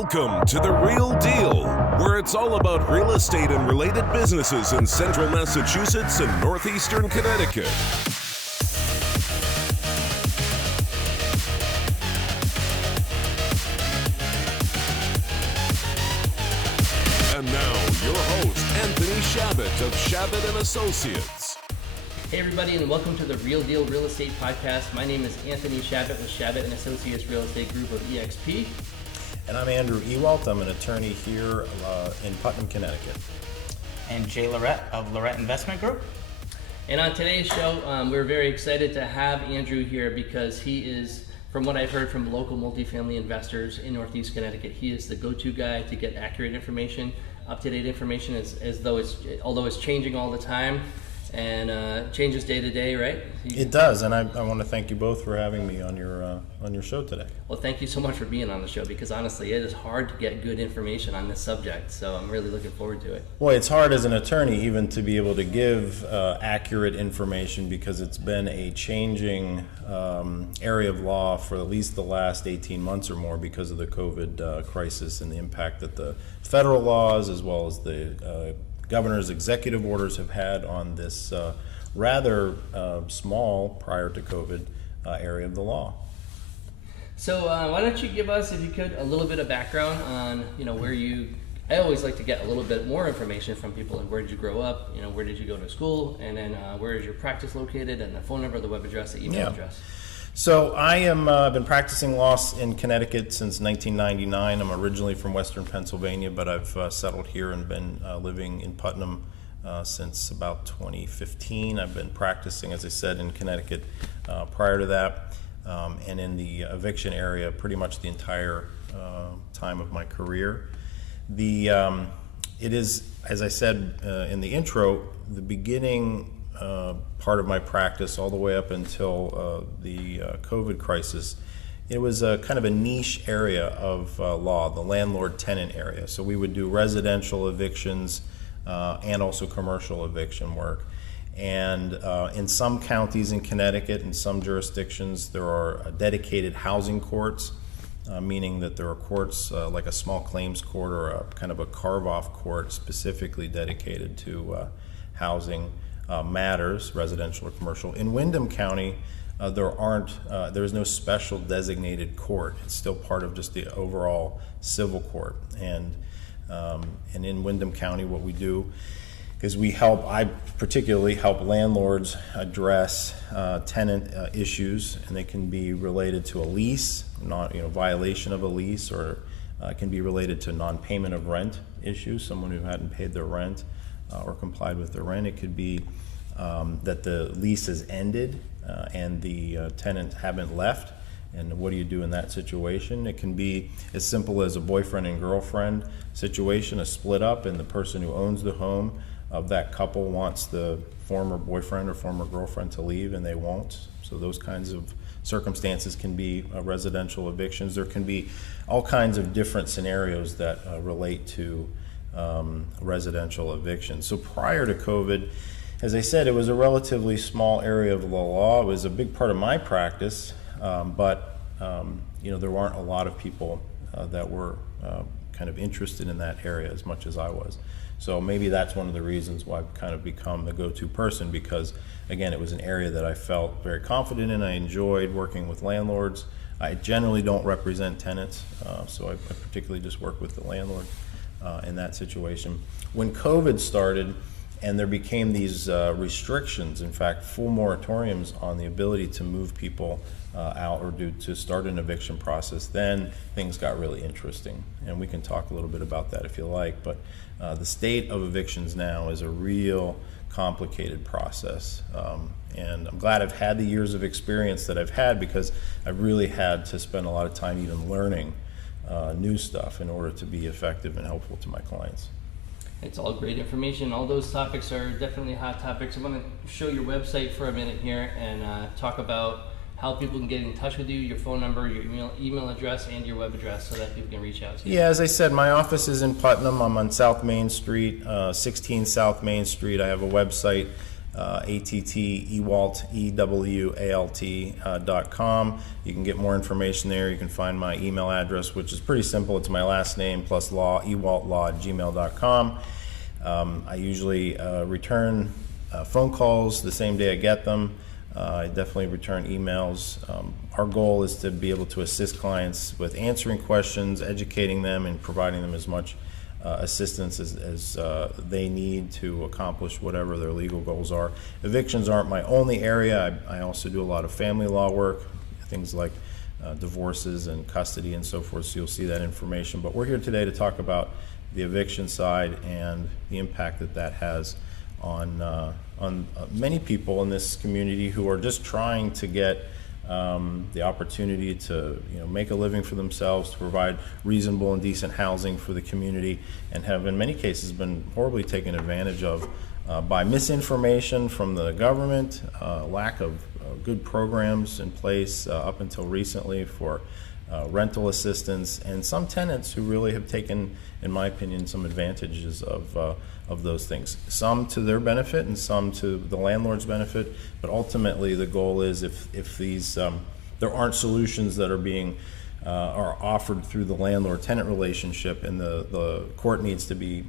Welcome to The Real Deal, where it's all about real estate and related businesses in central Massachusetts and northeastern Connecticut. And now, your host, Anthony Chabot of Chabot and Associates. Hey everybody, and welcome to the Real Deal Real Estate Podcast. My name is Anthony Chabot with Chabot and Associates Real Estate Group of EXP. And I'm Andrew Ewalt. I'm an attorney here in Putnam, Connecticut. And Lirette of Lirette Investment Group. And on today's show, we're very excited to have Andrew here because he is, from what I've heard from local multifamily investors in Northeast Connecticut, he is the go-to guy to get accurate information, up-to-date information, although it's changing all the time. And changes day to day, right? It does, and I want to thank you both for having me on your show today. Well, thank you so much for being on the show, because honestly, it is hard to get good information on this subject, so I'm really looking forward to it. Well, it's hard as an attorney even to be able to give accurate information, because it's been a changing area of law for at least the last 18 months or more because of the COVID crisis and the impact that the federal laws as well as the governor's executive orders have had on this rather small, prior to COVID, area of the law. So why don't you give us, if you could, a little bit of background on, where you, I always like to get a little bit more information from people, like where did you grow up, where did you go to school, and then where is your practice located, and the phone number, the web address, the email address. So I've been practicing law in Connecticut since 1999. I'm originally from Western Pennsylvania, but I've settled here and been living in Putnam since about 2015. I've been practicing, as I said, in Connecticut prior to that, and in the eviction area pretty much the entire time of my career. It is, as I said in the intro, the beginning part of my practice all the way up until the COVID crisis. It was a kind of a niche area of law, the landlord-tenant area. So we would do residential evictions and also commercial eviction work. And in some counties in Connecticut, in some jurisdictions, there are dedicated housing courts, meaning that there are courts like a small claims court or a kind of a carve-off court specifically dedicated to housing matters, residential or commercial. In Windham County, there is no special designated court. It's still part of just the overall civil court. And in Windham County, what we do is I particularly help landlords address tenant issues, and they can be related to a lease, violation of a lease, or can be related to non-payment of rent issues, someone who hadn't paid their rent or complied with their rent. It could be that the lease has ended and the tenant haven't left, and what do you do in that situation? It can be as simple as a boyfriend and girlfriend situation, a split up, and the person who owns the home of that couple wants the former boyfriend or former girlfriend to leave, and they won't. So those kinds of circumstances can be residential evictions. There can be all kinds of different scenarios that relate to residential eviction. So prior to COVID, as I said, it was a relatively small area of the law. It was a big part of my practice, but there weren't a lot of people that were kind of interested in that area as much as I was. So maybe that's one of the reasons why I've kind of become the go-to person, because again, it was an area that I felt very confident in. I enjoyed working with landlords. I generally don't represent tenants, so I particularly just work with the landlord in that situation. When COVID started and there became these restrictions, in fact, full moratoriums on the ability to move people out or to start an eviction process, then things got really interesting. And we can talk a little bit about that if you like, but the state of evictions now is a real complicated process. And I'm glad I've had the years of experience that I've had, because I've really had to spend a lot of time even learning new stuff in order to be effective and helpful to my clients. It's all great information. All those topics are definitely hot topics. I'm going to show your website for a minute here and talk about how people can get in touch with you, your phone number, your email address, and your web address, so that people can reach out to you. Yeah, as I said, my office is in Putnam. I'm on South Main Street, 16 South Main Street. I have a website, Ewalt, EWALT.com. You can get more information there. You can find my email address, which is pretty simple. It's my last name plus law, ewaltlaw@gmail.com. I usually return phone calls the same day I get them. I definitely return emails. Our goal is to be able to assist clients with answering questions, educating them, and providing them as much assistance as they need to accomplish whatever their legal goals are. Evictions aren't my only area. I also do a lot of family law work, things like divorces and custody and so forth, so you'll see that information. But we're here today to talk about the eviction side and the impact that that has on many people in this community who are just trying to get the opportunity to make a living for themselves, to provide reasonable and decent housing for the community, and have in many cases been horribly taken advantage of by misinformation from the government, lack of good programs in place up until recently for rental assistance, and some tenants who really have taken, in my opinion, some advantages of those things. Some to their benefit and some to the landlord's benefit, but ultimately the goal is if these there aren't solutions that are being are offered through the landlord-tenant relationship, and the court needs to be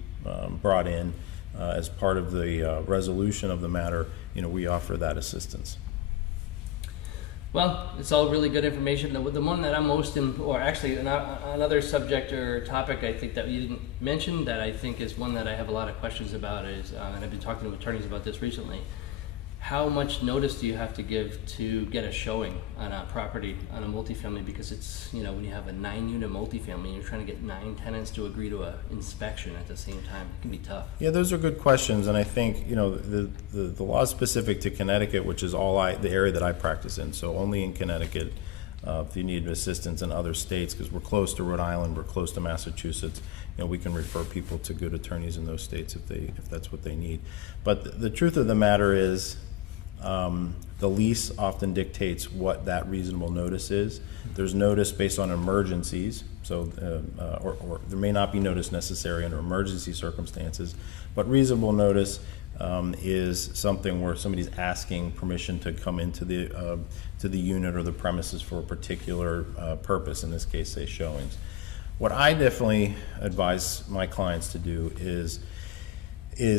brought in as part of the resolution of the matter, we offer that assistance. Well, it's all really good information. The one that I'm most, or actually another subject or topic I think that you didn't mention that I think is one that I have a lot of questions about is, and I've been talking to attorneys about this recently, how much notice do you have to give to get a showing on a property, on a multifamily? Because it's, when you have a 9-unit multifamily and you're trying to get 9 tenants to agree to an inspection at the same time, it can be tough. Yeah, those are good questions, and I think the law is specific to Connecticut, which is the area that I practice in. So only in Connecticut, if you need assistance in other states, because we're close to Rhode Island, we're close to Massachusetts, we can refer people to good attorneys in those states if that's what they need. But the truth of the matter is, the lease often dictates what that reasonable notice is. There's notice based on emergencies, so or there may not be notice necessary under emergency circumstances, but reasonable notice is something where somebody's asking permission to come into the unit or the premises for a particular purpose, in this case, say showings. What I definitely advise my clients to do is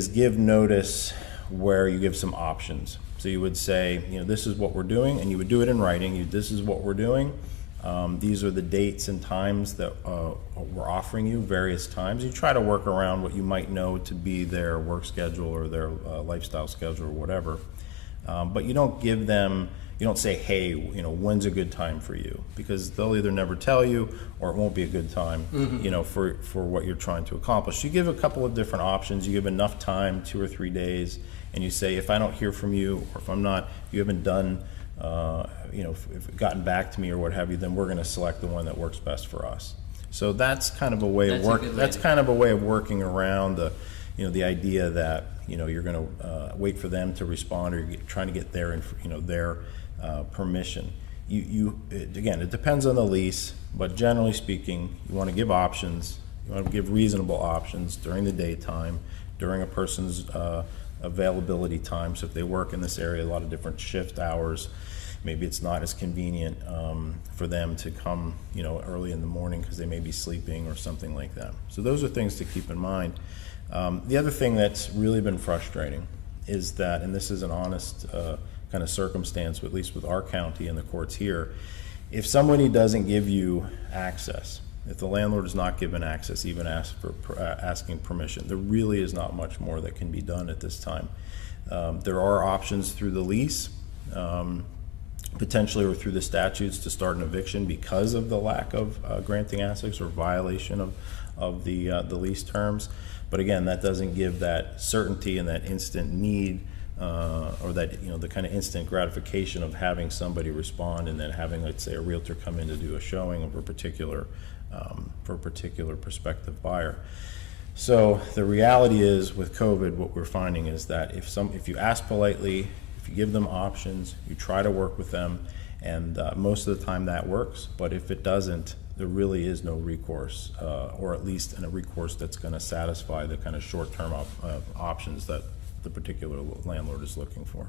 give notice where you give some options. So you would say, this is what we're doing, and you would do it in writing. This is what we're doing. These are the dates and times that we're offering you, various times. You try to work around what you might know to be their work schedule or their lifestyle schedule or whatever. But you don't give them, you don't say, hey, when's a good time for you? Because they'll either never tell you or it won't be a good time, for what you're trying to accomplish. You give a couple of different options. You give enough time, 2 or 3 days, and you say, if I don't hear from you, or if you haven't done, if gotten back to me or what have you, then we're going to select the one that works best for us. So that's kind of a way of working. That's kind of a way of working around the idea that you're going to wait for them to respond, or you're trying to get their permission. Again, it depends on the lease, but generally speaking, you want to give options. You want to give reasonable options during the daytime, during a person's availability time. So if they work in this area, a lot of different shift hours, maybe it's not as convenient for them to come early in the morning because they may be sleeping or something like that. So those are things to keep in mind. The other thing that's really been frustrating is that, and this is an honest kind of circumstance, at least with our county and the courts here, if somebody doesn't give you access, if the landlord is not given access, even asking permission, there really is not much more that can be done at this time. There are options through the lease, potentially, or through the statutes to start an eviction because of the lack of granting access or violation of the lease terms. But again, that doesn't give that certainty and that instant need, or that the kind of instant gratification of having somebody respond and then having, let's say, a realtor come in to do a showing of a particular prospective buyer. So the reality is, with COVID, what we're finding is that if you ask politely, if you give them options, you try to work with them, and most of the time that works. But if it doesn't, there really is no recourse, or at least a recourse that's going to satisfy the kind of short-term options that the particular landlord is looking for.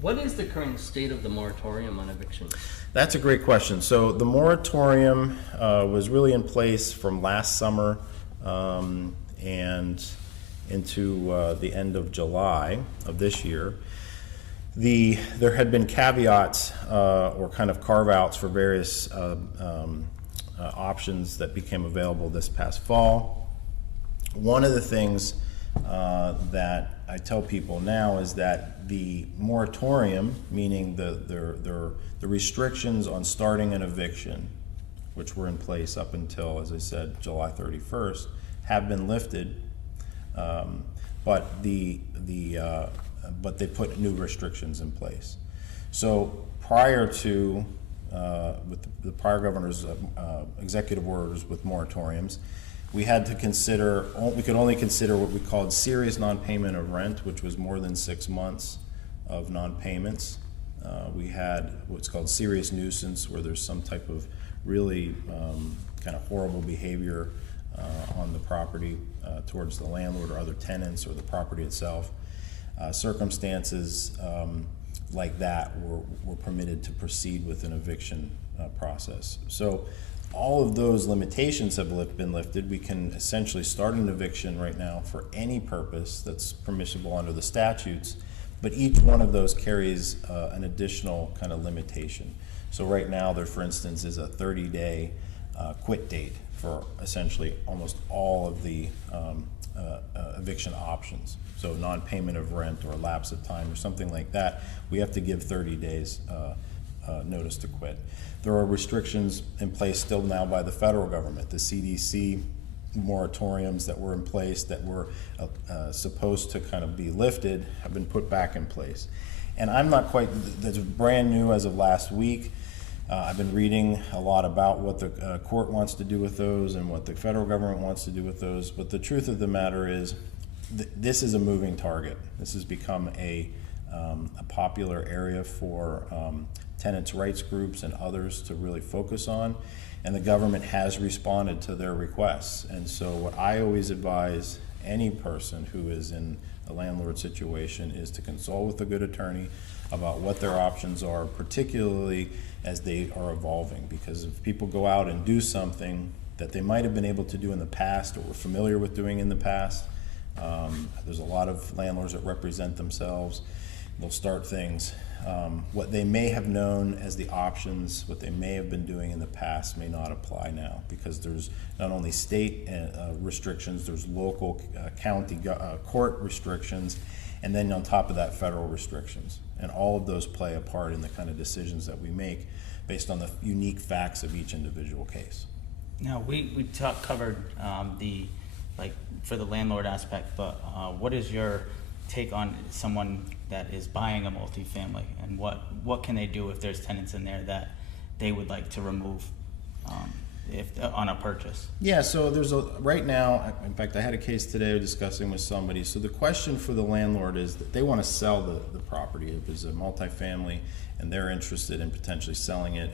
What is the current state of the moratorium on evictions? That's a great question. So the moratorium was really in place from last summer and into the end of July of this year. There had been caveats or kind of carve-outs for various options that became available this past fall. One of the things that I tell people now is that the moratorium, meaning the restrictions on starting an eviction, which were in place up until, as I said, July 31st, have been lifted, but they put new restrictions in place. So prior to with the prior governor's executive orders with moratoriums, we had to consider, we could only consider what we called serious non-payment of rent, which was more than 6 months of non-payments. We had what's called serious nuisance, where there's some type of really kind of horrible behavior on the property towards the landlord or other tenants or the property itself. Circumstances like that were permitted to proceed with an eviction process. So all of those limitations have been lifted. We can essentially start an eviction right now for any purpose that's permissible under the statutes, but each one of those carries an additional kind of limitation. So right now there, for instance, is a 30-day quit date for essentially almost all of the eviction options. So non-payment of rent or lapse of time or something like that, we have to give 30 days notice to quit. There are restrictions in place still now by the federal government. The CDC moratoriums that were in place that were supposed to kind of be lifted have been put back in place. And I'm not quite, that's brand new as of last week. I've been reading a lot about what the court wants to do with those and what the federal government wants to do with those, but the truth of the matter is this is a moving target. This has become a popular area for tenants' rights groups and others to really focus on, and the government has responded to their requests. And so what I always advise any person who is in a landlord situation is to consult with a good attorney about what their options are, particularly as they are evolving, because if people go out and do something that they might have been able to do in the past or were familiar with doing in the past, there's a lot of landlords that represent themselves. They'll start things. What they may have known as the options, what they may have been doing in the past may not apply now, because there's not only state restrictions, there's local county court restrictions, and then on top of that, federal restrictions. And all of those play a part in the kind of decisions that we make based on the unique facts of each individual case. Now, we covered the, like, for the landlord aspect, but what is your take on someone that is buying a multifamily, and what can they do if there's tenants in there that they would like to remove if on a purchase? Yeah, so there's right now, in fact, I had a case today discussing with somebody. So the question for the landlord is that they want to sell the property. If it's a multifamily and they're interested in potentially selling it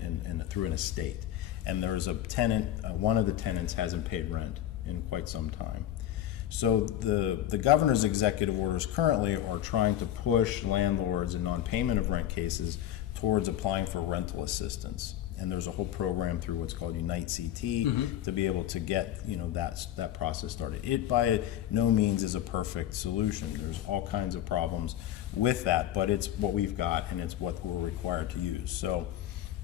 through an estate, and there's a tenant, one of the tenants hasn't paid rent in quite some time. So the governor's executive orders currently are trying to push landlords in non-payment of rent cases towards applying for rental assistance. And there's a whole program through what's called Unite CT to be able to get that process started. It by no means is a perfect solution. There's all kinds of problems with that, but it's what we've got and it's what we're required to use. So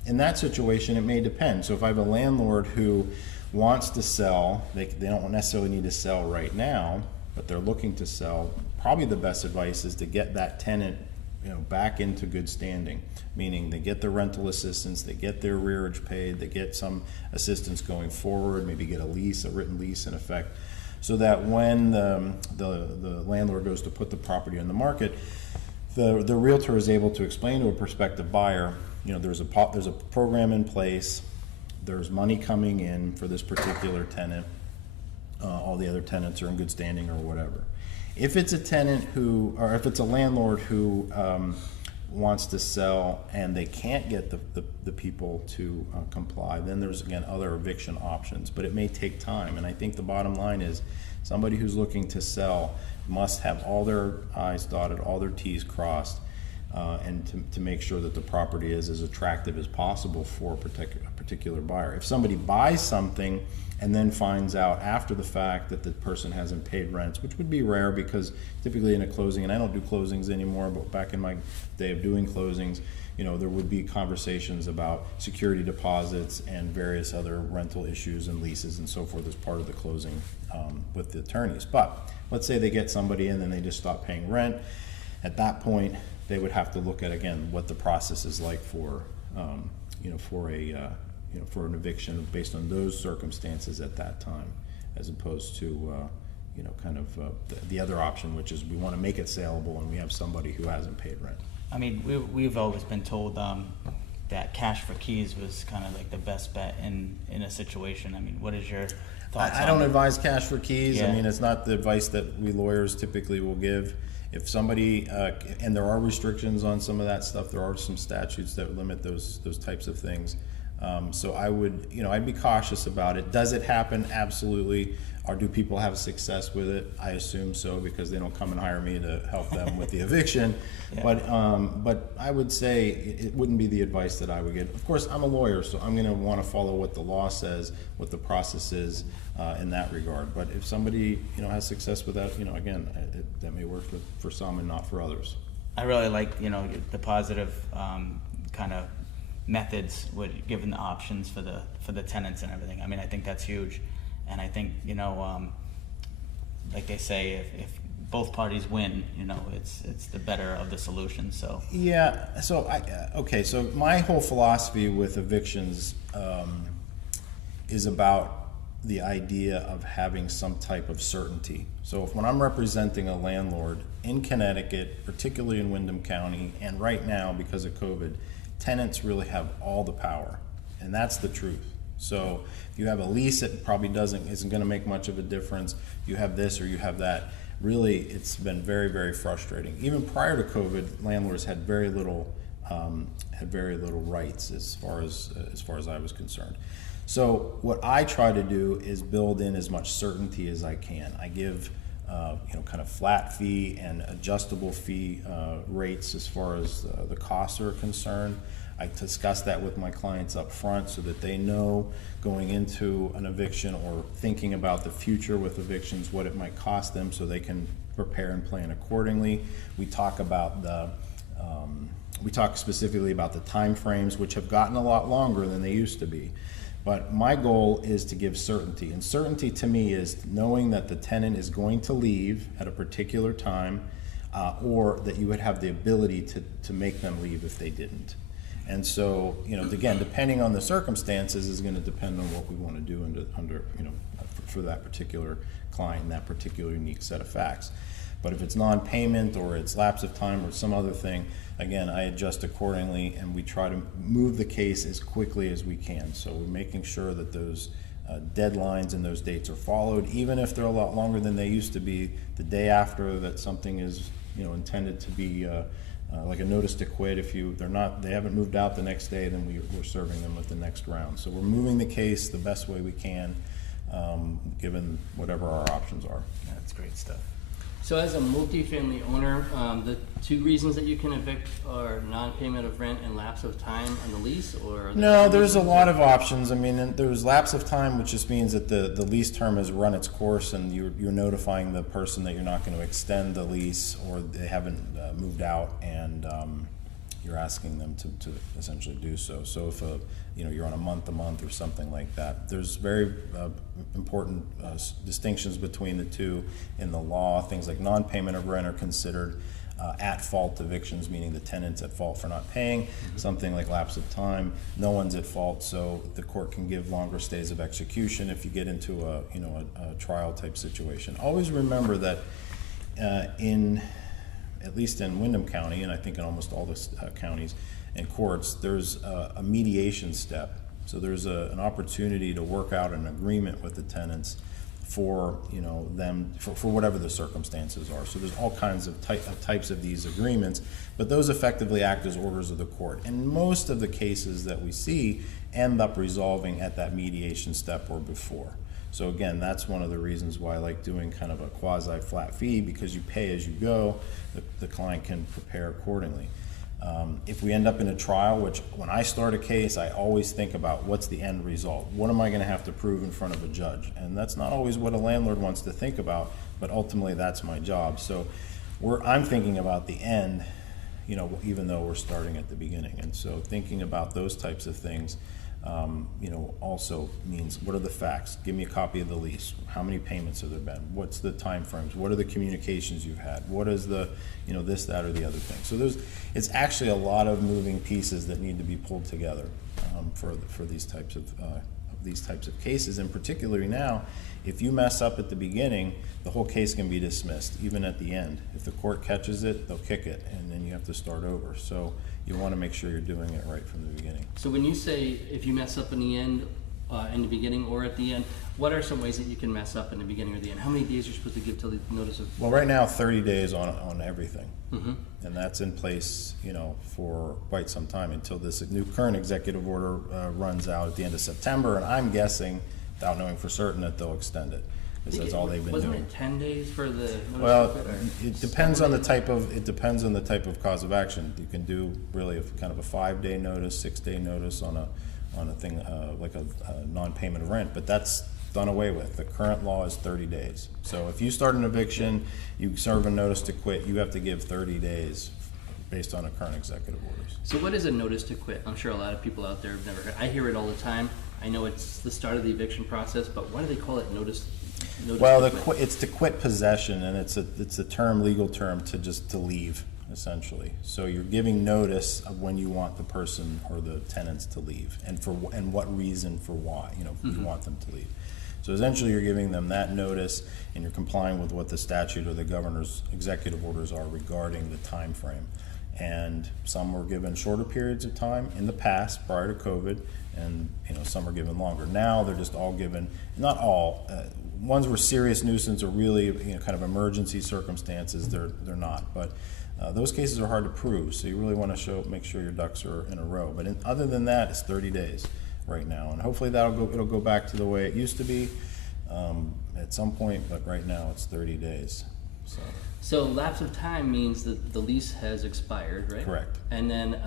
in that situation, it may depend. So if I have a landlord who wants to sell, they don't necessarily need to sell right now, but they're looking to sell, probably the best advice is to get that tenant back into good standing, meaning they get their rental assistance, they get their rearage paid, they get some assistance going forward, maybe get a written lease in effect, so that when the landlord goes to put the property on the market, the realtor is able to explain to a prospective buyer, there's a program in place, there's money coming in for this particular tenant, all the other tenants are in good standing or whatever. If it's a tenant or if it's a landlord who wants to sell and they can't get the people to comply, then there's, again, other eviction options, but it may take time. And I think the bottom line is somebody who's looking to sell must have all their I's dotted, all their T's crossed, and to make sure that the property is as attractive as possible for a particular buyer. If somebody buys something and then finds out after the fact that the person hasn't paid rents, which would be rare because typically in a closing, and I don't do closings anymore, but back in my day of doing closings, there would be conversations about security deposits and various other rental issues and leases and so forth as part of the closing with the attorneys. But let's say they get somebody in and they just stop paying rent. At that point, they would have to look at, again, what the process is like for an eviction based on those circumstances at that time, as opposed to the other option, which is we want to make it saleable and we have somebody who hasn't paid rent. I mean, we've always been told that cash for keys was kind of like the best bet in a situation. I mean, what is your thoughts? I don't advise cash for keys. Yeah. I mean, it's not the advice that we lawyers typically will give. If somebody, and there are restrictions on some of that stuff, there are some statutes that limit those types of things. So I would, I'd be cautious about it. Does it happen? Absolutely. Or do people have success with it? I assume so, because they don't come and hire me to help them with the eviction. Yeah. But I would say it wouldn't be the advice that I would get. Of course, I'm a lawyer, so I'm going to want to follow what the law says, what the process is in that regard. But if somebody has success with that, again, that may work for some and not for others. I really like the positive kind of methods with given the options for the tenants and everything. I mean, I think that's huge. And I think, like they say, if both parties win, it's the better of the solution. So yeah. So so my whole philosophy with evictions is about the idea of having some type of certainty. So when I'm representing a landlord in Connecticut, particularly in Windham County, and right now because of COVID, tenants really have all the power, and that's the truth. So if you have a lease, it probably isn't going to make much of a difference. You have this or you have that. Really, it's been very, very frustrating. Even prior to COVID, landlords had very little rights as far as I was concerned. So what I try to do is build in as much certainty as I can. I give kind of flat fee and adjustable fee rates as far as the costs are concerned. I discuss that with my clients up front so that they know going into an eviction or thinking about the future with evictions what it might cost them, so they can prepare and plan accordingly. We talk specifically about the time frames, which have gotten a lot longer than they used to be. But my goal is to give certainty, and certainty to me is knowing that the tenant is going to leave at a particular time, or that you would have the ability to make them leave if they didn't. And so, again, depending on the circumstances is going to depend on what we want to do under for that particular client and that particular unique set of facts. But if it's non-payment or it's lapse of time or some other thing, again, I adjust accordingly, and we try to move the case as quickly as we can. So we're making sure that those deadlines and those dates are followed, even if they're a lot longer than they used to be. The day after that something is intended to be like a notice to quit, if they haven't moved out the next day, then we're serving them with the next round. So we're moving the case the best way we can, given whatever our options are. Yeah, that's great stuff. So as a multifamily owner, the two reasons that you can evict are non-payment of rent and lapse of time on the lease, or? No, there's a lot of options. I mean, there's lapse of time, which just means that the lease term has run its course and you're notifying the person that you're not going to extend the lease, or they haven't moved out, and you're asking them to essentially do so. So if you're on a month or something like that, there's very important distinctions between the two in the law. Things like non-payment of rent are considered at-fault evictions, meaning the tenant's at fault for not paying. Mm-hmm. Something like lapse of time, no one's at fault, so the court can give longer stays of execution if you get into a trial type situation. Always remember that at least in Windham County, and I think in almost all the counties and courts, there's a mediation step. So there's an opportunity to work out an agreement with the tenants for them for whatever the circumstances are. So there's all kinds of types of these agreements, but those effectively act as orders of the court. And most of the cases that we see end up resolving at that mediation step or before. So again, that's one of the reasons why I like doing kind of a quasi-flat fee, because you pay as you go, the client can prepare accordingly. If we end up in a trial, which when I start a case, I always think about what's the end result. What am I going to have to prove in front of a judge? And that's not always what a landlord wants to think about, but ultimately that's my job. So I'm thinking about the end, you know, even though we're starting at the beginning. And so thinking about those types of things, you know, also means, what are the facts? Give me a copy of the lease. How many payments have there been? What's the time frames? What are the communications you've had? What is the, you know, this, that, or the other thing? So it's actually a lot of moving pieces that need to be pulled together for these types of cases. And particularly now, if you mess up at the beginning, the whole case can be dismissed, even at the end. If the court catches it, they'll kick it, and then you have to start over. So you want to make sure you're doing it right from the beginning. So when you say if you mess up in the beginning or at the end, what are some ways that you can mess up in the beginning or the end? How many days are you supposed to give till the notice of? Well, right now, 30 days on everything. Mm-hmm. And that's in place, you know, for quite some time, until this new current executive order runs out at the end of September. And I'm guessing, without knowing for certain, that they'll extend it, because that's all they've been doing. Wasn't it 10 days for the notice? Well, it depends on the type of cause of action. You can do really kind of a 5-day notice, 6-day notice on a thing like a non-payment of rent, but that's done away with. The current law is 30 days. So if you start an eviction, you serve a notice to quit, you have to give 30 days based on a current executive orders. So what is a notice to quit? I'm sure a lot of people out there have never heard. I hear it all the time. I know it's the start of the eviction process, but why do they call it notice? Well, it's to quit possession, and it's a legal term to leave, essentially. So you're giving notice of when you want the person or the tenants to leave, and what reason for why, you know, you want them to leave. So essentially you're giving them that notice, and you're complying with what the statute or the governor's executive orders are regarding the time frame. And some were given shorter periods of time in the past prior to COVID, and you know, some are given longer. Now they're just all given, not all, ones were serious nuisance or really, you know, kind of emergency circumstances, they're not. But those cases are hard to prove, so you really want to make sure your ducks are in a row. But other than that, it's 30 days right now, and hopefully it'll go back to the way it used to be at some point. But right now, it's 30 days. So lapse of time means that the lease has expired, right? Correct. And then,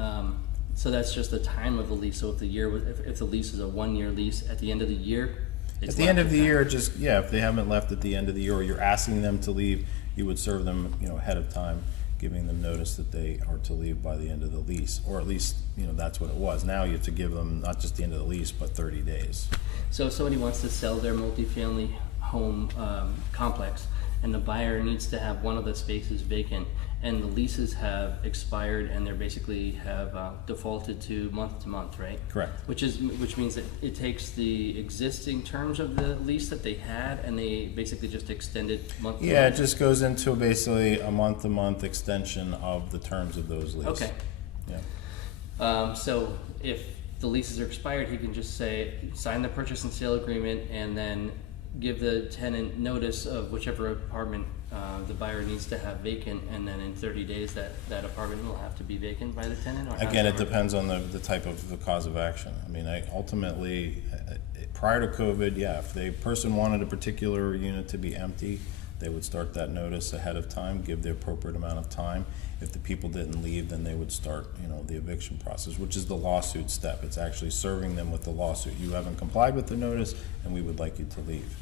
so that's just the time of the lease. So if the lease is a 1-year lease, at the end of the year, it's at the end of the year, if they haven't left at the end of the year, or you're asking them to leave, you would serve them, you know, ahead of time, giving them notice that they are to leave by the end of the lease, or at least, you know, that's what it was. Now you have to give them not just the end of the lease, but 30 days. So if somebody wants to sell their multifamily home complex, and the buyer needs to have one of the spaces vacant, and the leases have expired, and they're basically have defaulted to month, right? Correct. Which means that it takes the existing terms of the lease that they had, and they basically just extend it month to month. Yeah, it just goes into basically a month-to-month extension of the terms of those leases. Okay. Yeah. So if the leases are expired, he can just sign the purchase and sale agreement, and then give the tenant notice of whichever apartment the buyer needs to have vacant, and then in 30 days that apartment will have to be vacant by the tenant? Or again, it depends on the type of the cause of action. I mean, ultimately, prior to COVID, yeah, if the person wanted a particular unit to be empty, they would start that notice ahead of time, give the appropriate amount of time. If the people didn't leave, then they would start, you know, the eviction process, which is the lawsuit step. It's actually serving them with the lawsuit. You haven't complied with the notice, and we would like you to leave.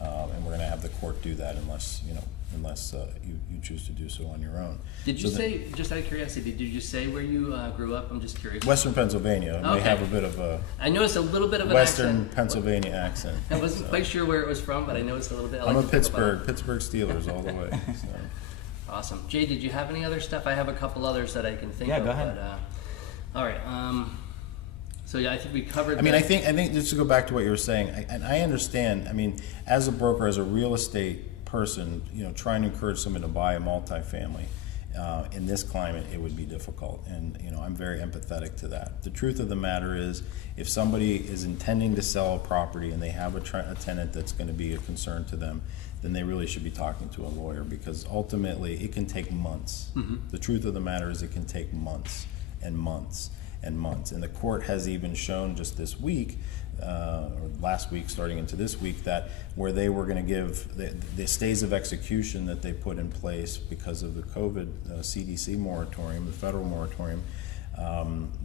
And we're going to have the court do that unless you choose to do so on your own. Did you say, just out of curiosity, did you say where you grew up? I'm just curious. Western Pennsylvania. Okay. They have a bit of a I noticed a little bit of an Western accent. Pennsylvania accent. I wasn't quite sure where it was from, but I noticed a little bit. I'm a Pittsburgh Steelers all the way. So. Awesome. Jay, did you have any other stuff? I have a couple others that I can think of. Yeah, go ahead. But, all right. So yeah, I think we covered. I mean, I think just to go back to what you were saying, and I understand. I mean, as a broker, as a real estate person, you know, trying to encourage someone to buy a multifamily in this climate, it would be difficult, and you know, I'm very empathetic to that. The truth of the matter is, if somebody is intending to sell a property and they have a tenant that's going to be a concern to them, then they really should be talking to a lawyer, because ultimately it can take months. Mm-hmm. The truth of the matter is, it can take months and months and months. And the court has even shown just this week or last week, starting into this week, that where they were going to give the stays of execution that they put in place because of the COVID CDC moratorium, the federal moratorium,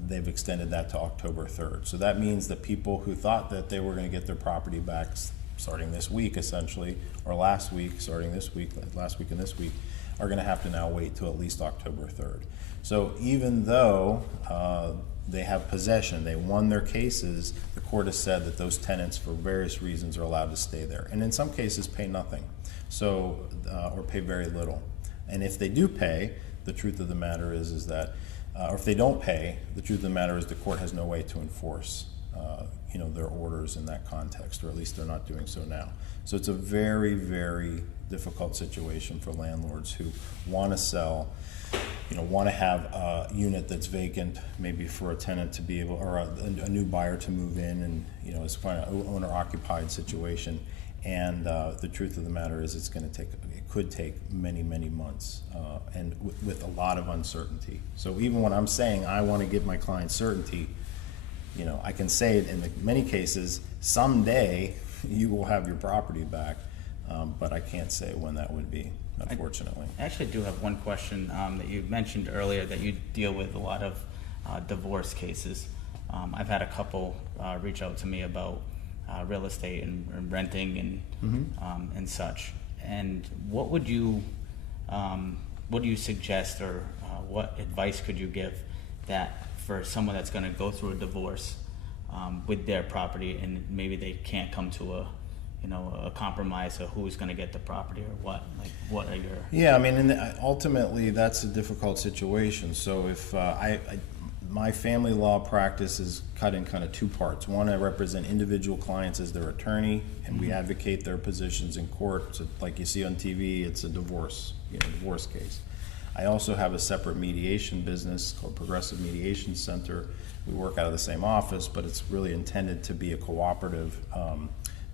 they've extended that to October 3rd. So that means that people who thought that they were going to get their property back starting this week, essentially, or last week, starting this week, last week and this week, are going to have to now wait till at least October 3rd. So even though they have possession, they won their cases, the court has said that those tenants, for various reasons, are allowed to stay there, and in some cases pay nothing, so or pay very little. And if they do pay, the truth of the matter is that, or if they don't pay, the truth of the matter is the court has no way to enforce their orders in that context, or at least they're not doing so now. So it's a very, very difficult situation for landlords who want to sell, want to have a unit that's vacant, maybe for a tenant to be able, or a new buyer to move in, and it's kind of an owner-occupied situation. And the truth of the matter is, it could take many, many months, and with a lot of uncertainty. So even when I'm saying I want to give my clients certainty, I can say it in many cases, someday you will have your property back, but I can't say when that would be, unfortunately. I actually do have one question that you mentioned earlier, that you deal with a lot of divorce cases. I've had a couple reach out to me about real estate and renting and such. And what would you suggest, or what advice could you give that for someone that's going to go through a divorce with their property, and maybe they can't come to a compromise of who's going to get the property or what? Like, what are your... Yeah, I mean, ultimately that's a difficult situation. So if my family law practice is cut in kind of two parts. One, I represent individual clients as their attorney, and we advocate their positions in court. So like you see on TV, it's a divorce case. I also have a separate mediation business called Progressive Mediation Center. We work out of the same office, but it's really intended to be a cooperative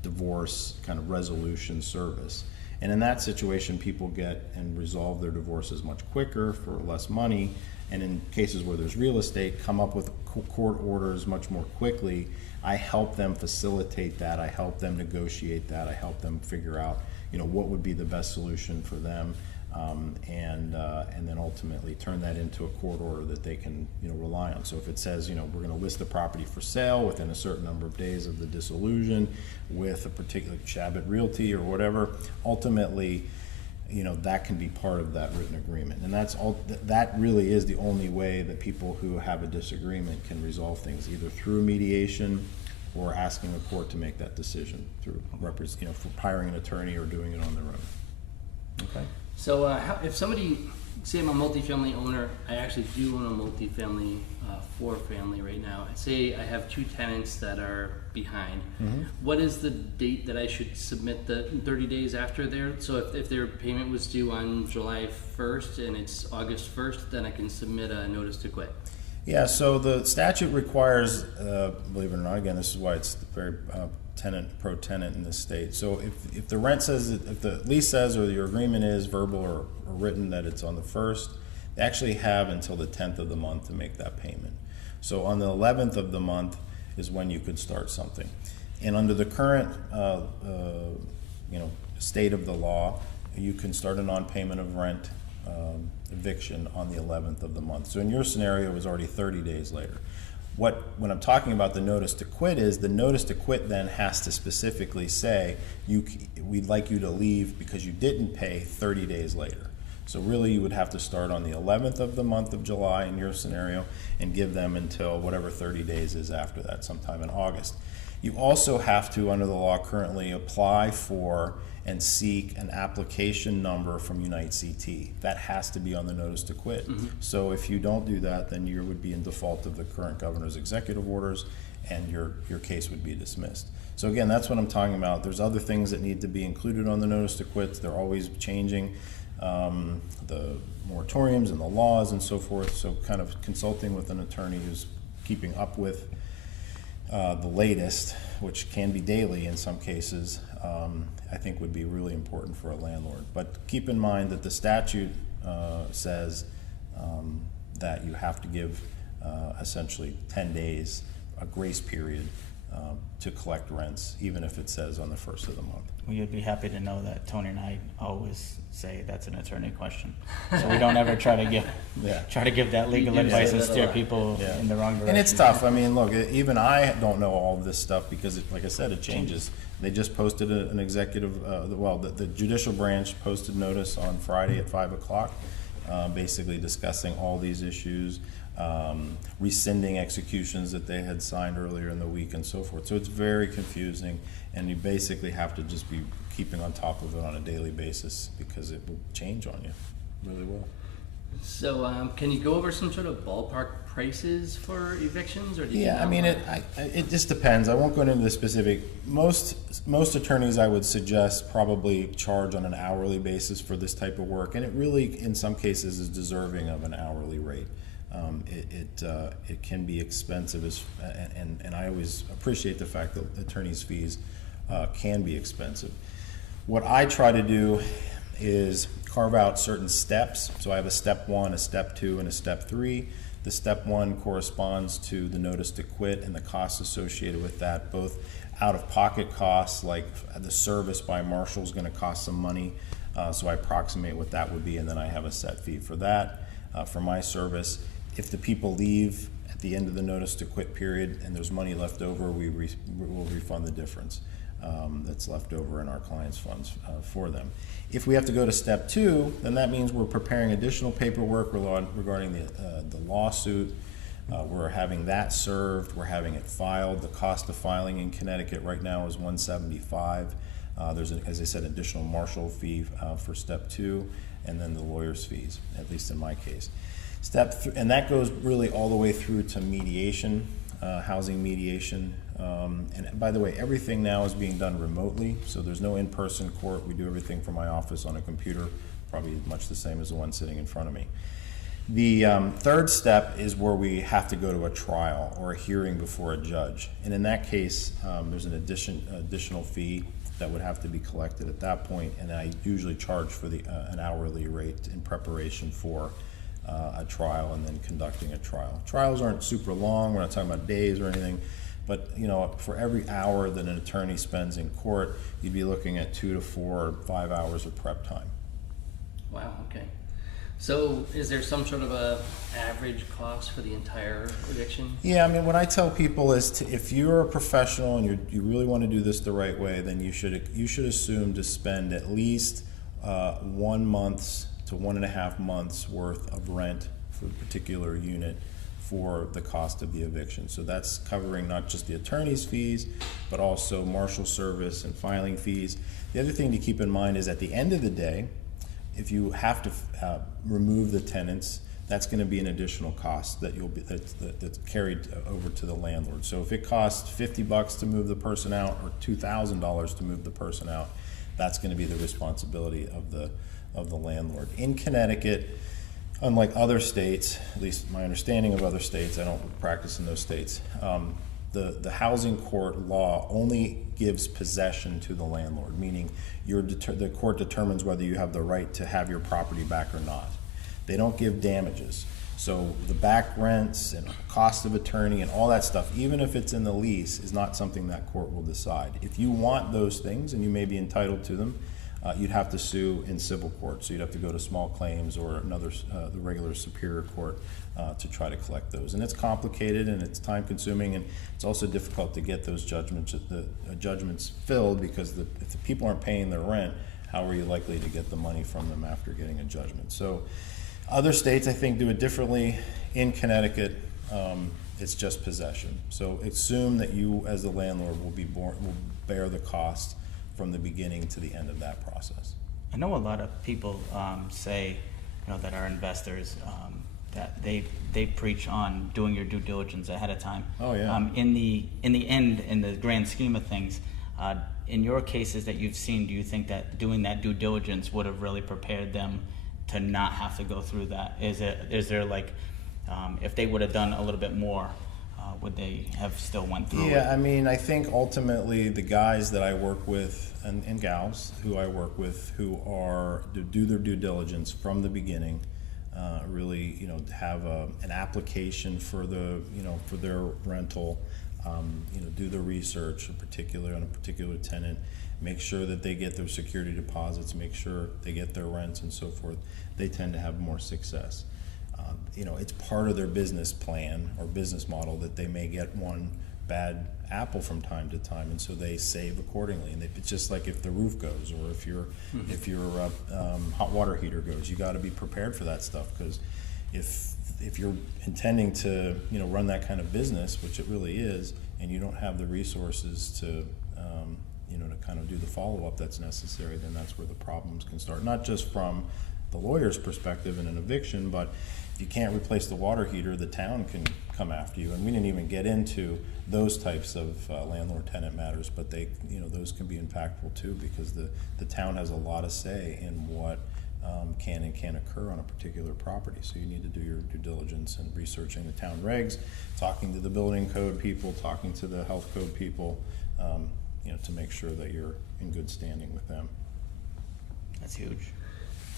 divorce kind of resolution service. And in that situation, people get and resolve their divorces much quicker for less money. And in cases where there's real estate, come up with court orders much more quickly. I help them facilitate that. I help them negotiate that. I help them figure out, what would be the best solution for them. And then ultimately turn that into a court order that they can rely on. So if it says we're going to list the property for sale within a certain number of days of the dissolution with a particular Chabot Realty or whatever, ultimately that can be part of that written agreement. And that really is the only way that people who have a disagreement can resolve things, either through mediation or asking the court to make that decision through for hiring an attorney or doing it on their own. Okay. So if somebody, say I'm a multifamily owner, I actually do own a multifamily, 4-family right now. Say I have 2 tenants that are behind. What is the date that I should submit the 30 days after there? So if their payment was due on July 1st and it's August 1st, then I can submit a notice to quit. Yeah, so the statute requires, believe it or not, again, this is why it's very pro-tenant in this state. So if the rent says, if the lease says, or your agreement is verbal or written that it's on the 1st, they actually have until the 10th of the month to make that payment. So on the 11th of the month is when you could start something. And under the current state of the law, you can start a non-payment of rent eviction on the 11th of the month. So in your scenario, it was already 30 days later. When I'm talking about the notice to quit is, the notice to quit then has to specifically say, we'd like you to leave because you didn't pay 30 days later. So really you would have to start on the 11th of the month of July in your scenario and give them until whatever 30 days is after that, sometime in August. You also have to, under the law currently, apply for and seek an application number from Unite CT. That has to be on the notice to quit. So if you don't do that, then you would be in default of the current governor's executive orders, and your case would be dismissed. So again, that's what I'm talking about. There's other things that need to be included on the notice to quit. They're always changing, the moratoriums and the laws and so forth. So kind of consulting with an attorney who's keeping up with the latest, which can be daily in some cases, I think would be really important for a landlord. But keep in mind that the statute says that you have to give essentially 10 days, a grace period, to collect rents, even if it says on the first of the month. Well, you'd be happy to know that Tony and I always say that's an attorney question, so we don't ever try to give that legal You do advice say and that a steer lot. people Yeah. in the wrong direction. And it's tough. I mean, look, even I don't know all of this stuff because, like I said, it changes. They just posted an executive, the judicial branch posted notice on Friday at 5 o'clock, basically discussing all these issues, rescinding executions that they had signed earlier in the week and so forth. So it's very confusing, and you basically have to just be keeping on top of it on a daily basis because it will change on you, really will. So can you go over some sort of ballpark prices for evictions, or do you Yeah, I mean, it just depends. I won't go into the specific. Most attorneys, I would suggest, probably charge on an hourly basis for this type of work, and it really, in some cases, is deserving of an hourly rate. It can be expensive, and I always appreciate the fact that attorneys' fees can be expensive. What I try to do is carve out certain steps. So I have a step 1, a step 2, and a step 3. The step 1 corresponds to the notice to quit and the costs associated with that, both out-of-pocket costs, like the service by marshal is going to cost some money, so I approximate what that would be, and then I have a set fee for that, for my service. If the people leave at the end of the notice to quit period and there's money left over, we will refund the difference that's left over in our clients' funds for them. If we have to go to step 2, then that means we're preparing additional paperwork regarding the lawsuit. We're having that served. We're having it filed. The cost of filing in Connecticut right now is $175. There's, as I said, additional marshal fee for step 2, and then the lawyer's fees, at least in my case. And that goes really all the way through to mediation, housing mediation. And by the way, everything now is being done remotely, so there's no in-person court. We do everything from my office on a computer, probably much the same as the one sitting in front of me. The third step is where we have to go to a trial or a hearing before a judge. And in that case, there's an additional fee that would have to be collected at that point, and I usually charge for an hourly rate in preparation for a trial and then conducting a trial. Trials aren't super long. We're not talking about days or anything. But for every hour that an attorney spends in court, you'd be looking at 2 to 4 or 5 hours of prep time. Wow, okay. So is there some sort of a average cost for the entire eviction? Yeah, I mean, what I tell people is if you're a professional and you really want to do this the right way, then you should assume to spend at least 1 month to 1.5 months worth of rent for a particular unit for the cost of the eviction. So that's covering not just the attorney's fees, but also marshal service and filing fees. The other thing to keep in mind is at the end of the day, if you have to remove the tenants, that's going to be an additional cost that that's carried over to the landlord. So if it costs $50 to move the person out or $2,000 to move the person out, that's going to be the responsibility of the landlord. In Connecticut, unlike other states, at least my understanding of other states, I don't practice in those states, the housing court law only gives possession to the landlord, meaning the court determines whether you have the right to have your property back or not. They don't give damages. So the back rents and cost of attorney and all that stuff, even if it's in the lease, is not something that court will decide. If you want those things, and you may be entitled to them, you'd have to sue in civil court. So you'd have to go to small claims or the regular superior court to try to collect those. And it's complicated and it's time consuming, and it's also difficult to get those judgments filled, because if the people aren't paying their rent, how are you likely to get the money from them after getting a judgment? So other states, I think, do it differently. In Connecticut, it's just possession. So assume that you, as the landlord, will bear the cost from the beginning to the end of that process. I know a lot of people say, that are investors, that they preach on doing your due diligence ahead of time. Oh yeah. In the end, in the grand scheme of things, in your cases that you've seen, do you think that doing that due diligence would have really prepared them to not have to go through that? Is there like, if they would have done a little bit more, would they have still went through it? Yeah, I mean, I think ultimately the guys that I work with and gals who I work with who do their due diligence from the beginning, really, have an application for their rental, do the research, particularly on a particular tenant, make sure that they get their security deposits, make sure they get their rents and so forth, they tend to have more success. It's part of their business plan or business model that they may get one bad apple from time to time, and so they save accordingly. And it's just like if the roof goes, or if your hot water heater goes, you got to be prepared for that stuff, because if you're intending to run that kind of business, which it really is, and you don't have the resources to to kind of do the follow-up that's necessary, then that's where the problems can start. Not just from the lawyer's perspective in an eviction, but if you can't replace the water heater, the town can come after you. And we didn't even get into those types of landlord-tenant matters, but those can be impactful too, because the town has a lot of say in what can and can't occur on a particular property. So you need to do your due diligence and researching the town regs, talking to the building code people, talking to the health code people, to make sure that you're in good standing with them. That's huge.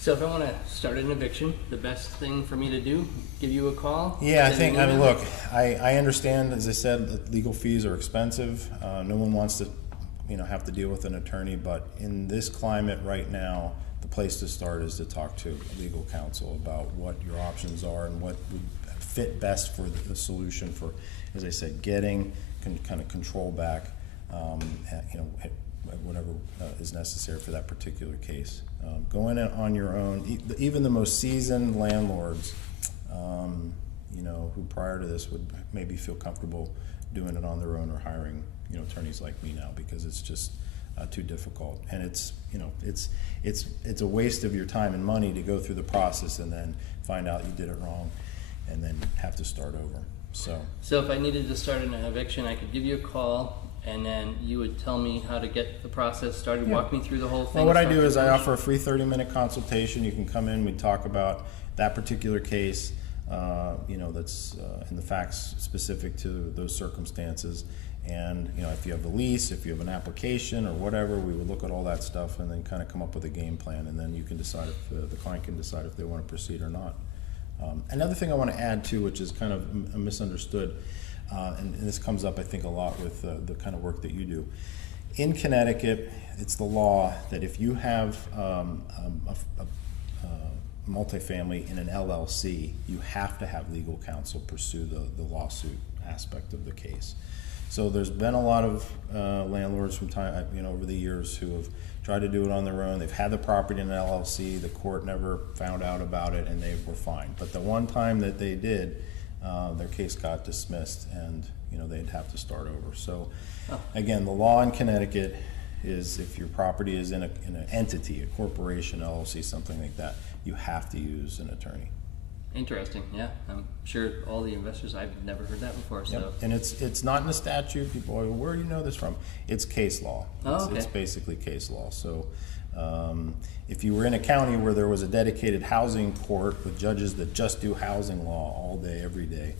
So if I want to start an eviction, the best thing for me to do, give you a call? Yeah, look, I understand, as I said, that legal fees are expensive. No one wants to, have to deal with an attorney, but in this climate right now, the place to start is to talk to legal counsel about what your options are and what would fit best for the solution for, as I said, getting kind of control back, whatever is necessary for that particular case. Going in on your own, even the most seasoned landlords, who prior to this would maybe feel comfortable doing it on their own or hiring, attorneys like me now, because it's just too difficult. And it's a waste of your time and money to go through the process and then find out you did it wrong and then have to start over. So if I needed to start an eviction, I could give you a call, and then you would tell me how to get the process started, walk me through the whole thing. Well, what I do is I offer a free 30-minute consultation. You can come in, we talk about that particular case, that's in the facts specific to those circumstances. And if you have a lease, if you have an application or whatever, we would look at all that stuff and then kind of come up with a game plan, and then you can decide if the client can decide if they want to proceed or not. Another thing I want to add too, which is kind of misunderstood, and this comes up I think a lot with the kind of work that you do. In Connecticut, it's the law that if you have a multifamily in an LLC, you have to have legal counsel pursue the lawsuit aspect of the case. So there's been a lot of landlords from time, over the years who have tried to do it on their own. They've had the property in an LLC, the court never found out about it, and they were fine. But the one time that they did, their case got dismissed, and they'd have to start over. So again, the law in Connecticut is if your property is in an entity, a corporation, LLC, something like that, you have to use an attorney. Interesting. Yeah, I'm sure all the investors, I've never heard that before. So. Yep. And it's not in the statute. People are, where do you know this from? It's case law. It's basically case law. So if you were in a county where there was a dedicated housing court with judges that just do housing law all day, every day,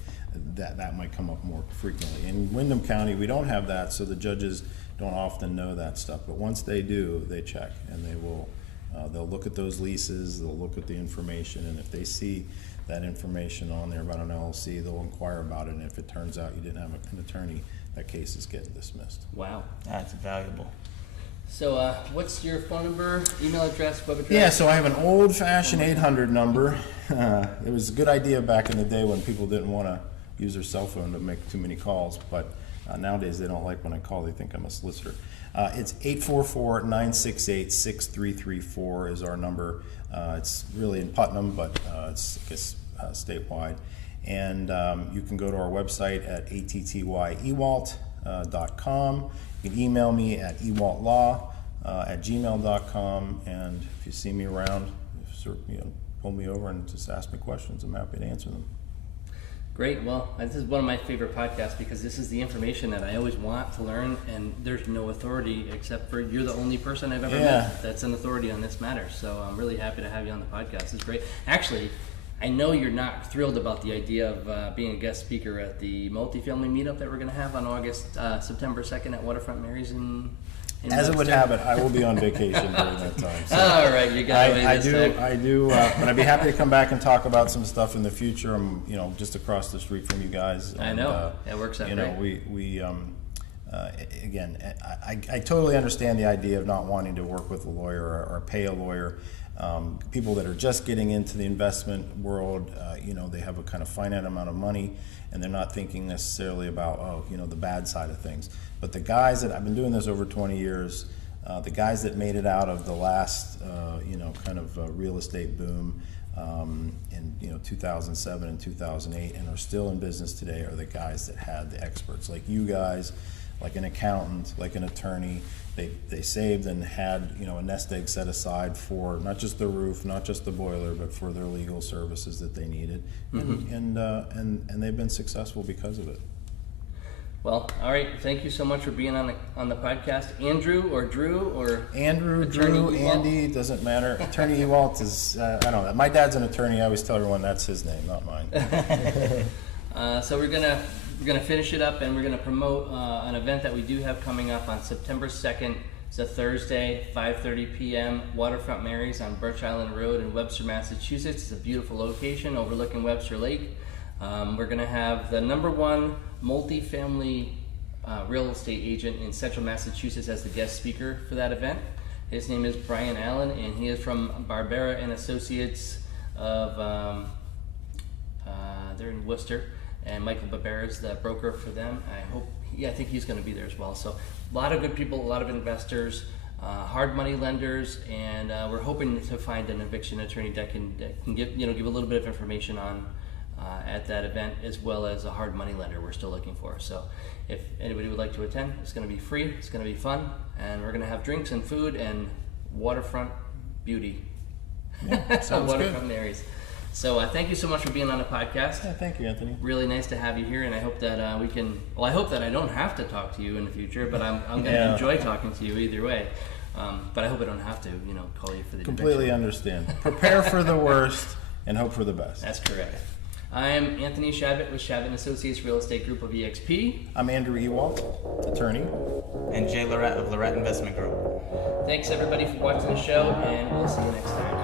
that might come up more frequently. In Windham County, we don't have that, so the judges don't often know that stuff. But once they do, they check, and they will. They'll look at those leases. They'll look at the information, and if they see that information on there about an LLC, they'll inquire about it, and if it turns out you didn't have an attorney, that case is getting dismissed. Wow. That's valuable. So what's your phone number, email address, web address? Yeah, so I have an old-fashioned 800 number. It was a good idea back in the day when people didn't want to use their cell phone to make too many calls, but nowadays they don't like when I call. They think I'm a solicitor. It's 844-968-6334 is our number. It's really in Putnam, but it's, I guess, statewide. And you can go to our website at attyewalt.com. You can email me at ewaltlaw@gmail.com. And if you see me around, pull me over and just ask me questions. I'm happy to answer them. Great. Well, this is one of my favorite podcasts because this is the information that I always want to learn, and there's no authority except for you're the only person I've ever met that's an authority on this matter. So I'm really happy to have you on the podcast. It's great. Actually, I know you're not thrilled about the idea of being a guest speaker at the multifamily meetup that we're going to have on September 2nd at Waterfront Mary's in in As it would Webster? have it, I will be on vacation during that time. So All right, you got away I this do, time. I do, but I'd be happy to come back and talk about some stuff in the future. I'm, just across the street from you guys. I know. It works out great. Again, I totally understand the idea of not wanting to work with a lawyer or pay a lawyer. People that are just getting into the investment world, they have a kind of finite amount of money, and they're not thinking necessarily about, the bad side of things. But the guys that, I've been doing this over 20 years, the guys that made it out of the last, real estate boom in 2007 and 2008 and are still in business today are the guys that had the experts, like you guys, like an accountant, like an attorney. They saved and had a nest egg set aside for not just the roof, not just the boiler, but for their legal services that they needed, and they've been successful because of it. Well, all right. Thank you so much for being on the podcast, Andrew or Drew or Andrew, Attorney Drew, Ewalt? Andy, doesn't matter. Attorney Ewalt is I don't know. My dad's an attorney. I always tell everyone that's his name, not mine. So we're gonna finish it up, and we're gonna promote an event that we do have coming up on September 2nd. It's a Thursday, 5:30 p.m. Waterfront Mary's on Birch Island Road in Webster, Massachusetts. It's a beautiful location overlooking Webster Lake. We're gonna have the #1 multifamily real estate agent in Central Massachusetts as the guest speaker for that event. His name is Brian Allen, and he is from Barbera and Associates of they're in Worcester, and Michael Barbera is the broker for them. I think he's going to be there as well. So a lot of good people, a lot of investors, hard money lenders, and we're hoping to find an eviction attorney that can give a little bit of information on at that event, as well as a hard money lender we're still looking for. So if anybody would like to attend, it's going to be free, it's going to be fun, and we're going to have drinks and food and waterfront beauty. Yeah, sounds Waterfront good. Mary's. So thank you so much for being on the podcast. Yeah, thank you, Anthony. Really nice to have you here, and I hope that we can. Well, I hope that I don't have to talk to you in the future, but I'm going to enjoy talking to you either way. But I hope I don't have to, call you for the Completely eviction. understand. Prepare for the worst and hope for the best. That's correct. I am Anthony Chabot with Chabot & Associates Real Estate Group of EXP. I'm Andrew Ewalt, attorney. And Jay Lirette of Lirette Investment Group. Thanks everybody for watching the show, and we'll see you next time.